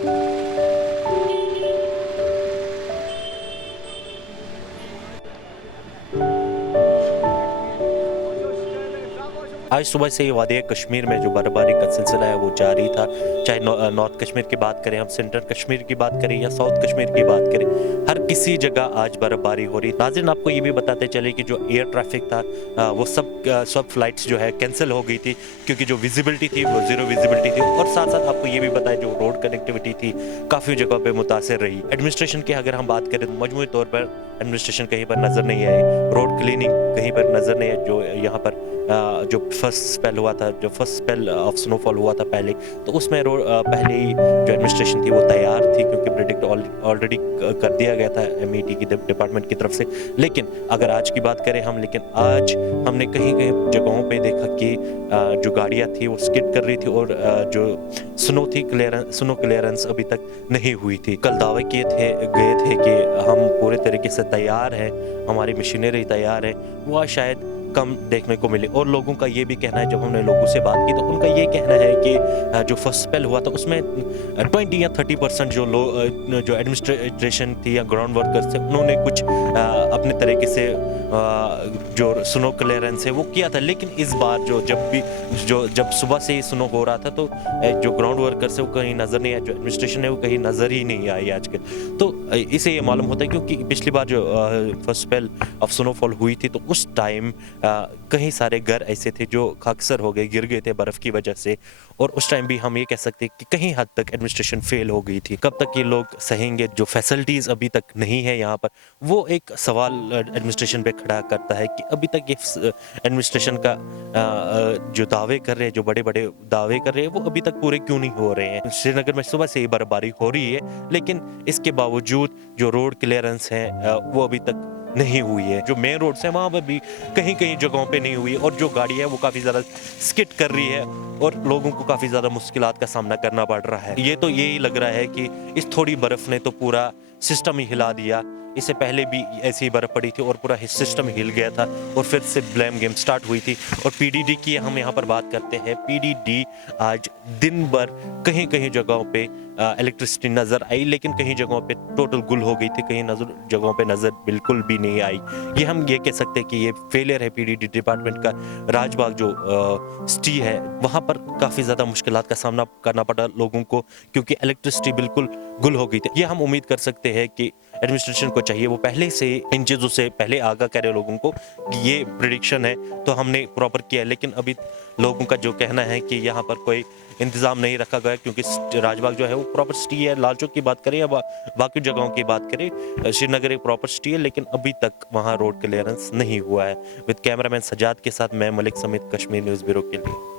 आज सुबह से ही वादिया कश्मीर में जो बर्फबारी का सिलसिला है वो जारी था। चाहे नॉर्थ कश्मीर की बात करें, हम सेंट्रल कश्मीर की बात करें या साउथ कश्मीर की बात करें, हर किसी जगह आज बर्फबारी हो रही। नाज़रीन, आपको ये भी बताते चले कि जो एयर ट्रैफिक था वो सब फ्लाइट्स जो है कैंसिल हो गई थी, क्योंकि जो विजिबिलिटी थी वो ज़ीरो विजिबिलिटी थी। और साथ साथ आपको ये भी बताया जो रोड कनेक्टिविटी थी काफ़ी जगह पर मुतासर रही। एडमिनिस्ट्रेशन की अगर हम बात करें तो मजमूई तौर पर एडमिनिस्ट्रेशन कहीं पर नज़र नहीं आई, रोड क्लीनिंग कहीं पर नज़र नहीं आई। जो यहाँ पर जो फर्स्ट स्पेल हुआ था, जो फर्स्ट स्पेल ऑफ स्नोफॉल हुआ था पहले, तो उसमें पहले ही जो एडमिनिस्ट्रेशन थी वो तैयार थी, क्योंकि प्रेडिक्ट ऑलरेडी कर दिया गया था MET की डिपार्टमेंट की तरफ से। लेकिन अगर आज की बात करें हम, लेकिन आज हमने कहीं कहीं जगहों पे देखा कि जो गाड़ियाँ थी वो स्किड कर रही थी, और जो स्नो क्लियरेंस अभी तक नहीं हुई थी। कल दावे गए थे कि हम पूरे तरीके से तैयार हैं, हमारी मशीनरी तैयार है, वो शायद कम देखने को मिले। और लोगों का ये भी कहना है, जब हमने लोगों से बात की तो उनका ये कहना है कि जो फर्स्ट स्पेल हुआ था उसमें 20 या 30% जो एडमिनिस्ट्रेशन थी या ग्राउंड वर्कर्स थे, उन्होंने कुछ अपने तरीके से जो स्नो क्लियरेंस है वो किया था। लेकिन इस बार जब सुबह से ही स्नो हो रहा था तो जो ग्राउंड वर्कर्स है वो कहीं नज़र नहीं आया, जो एडमिनिस्ट्रेशन है वो कहीं नज़र ही नहीं आई आजकल। तो इसे ये मालूम होता है, क्योंकि पिछली बार जो फर्स्ट स्पेल ऑफ स्नोफॉल हुई थी तो उस टाइम कई सारे घर ऐसे थे जो खाकसर हो गए, गिर गए थे बर्फ़ की वजह से। और उस टाइम भी हम ये कह सकते हैं कि कहीं हद तक एडमिनिस्ट्रेशन फेल हो गई थी। कब तक ये लोग सहेंगे? जो फैसिलिटीज़ अभी तक नहीं है यहाँ पर, वो एक सवाल एडमिनिस्ट्रेशन पे खड़ा करता है कि अभी तक ये एडमिनिस्ट्रेशन का जो दावे कर रहे हैं, जो बड़े बड़े दावे कर रहे हैं, वो अभी तक पूरे क्यों नहीं हो रहे हैं। श्रीनगर में सुबह से ही बर्फबारी हो रही है, लेकिन इसके बावजूद जो रोड क्लियरेंस है वो अभी तक नहीं हुई है। जो मेन रोड्स हैं वहाँ पर भी कहीं कहीं जगहों पे नहीं हुई है, और जो गाड़ी है वो काफ़ी ज़्यादा स्किड कर रही है और लोगों को काफ़ी ज़्यादा मुश्किलात का सामना करना पड़ रहा है। ये तो यही लग रहा है कि इस थोड़ी बर्फ़ ने तो पूरा सिस्टम ही हिला दिया। इससे पहले भी ऐसी ही बर्फ़ पड़ी थी और पूरा सिस्टम हिल गया था, और फिर से ब्लेम गेम स्टार्ट हुई थी। और PDD की हम यहाँ पर बात करते हैं। PDD आज दिन भर कहीं कहीं जगहों पे इलेक्ट्रिसिटी नज़र आई, लेकिन कहीं जगहों पे टोटल गुल हो गई थी, कहीं जगहों पे नज़र बिल्कुल भी नहीं आई। ये हम ये कह सकते हैं कि ये फेलियर है PDD डिपार्टमेंट का। राजबाग जो सिटी है वहाँ पर काफ़ी ज़्यादा मुश्किलात का सामना करना पड़ा लोगों को, क्योंकि इलेक्ट्रिसिटी बिल्कुल गुल हो गई थी। ये हम उम्मीद कर सकते हैं कि एडमिनिस्ट्रेशन को चाहिए वो पहले से इन चीज़ों से पहले आगाह करे लोगों को कि ये प्रेडिक्शन है तो हमने प्रॉपर किया है। लेकिन अभी लोगों का जो कहना है कि यहाँ पर कोई इंतज़ाम नहीं रखा गया, क्योंकि राजबाग जो है वो प्रॉपर सिटी है। लाल चौक की बात करें या बाकी जगहों की बात करें, श्रीनगर एक प्रॉपर सिटी है, लेकिन अभी तक वहाँ रोड क्लियरेंस नहीं हुआ है। विद कैमरामैन सजाद के साथ मैं मलिक समीत, कश्मीर न्यूज़ ब्यूरो के लिए।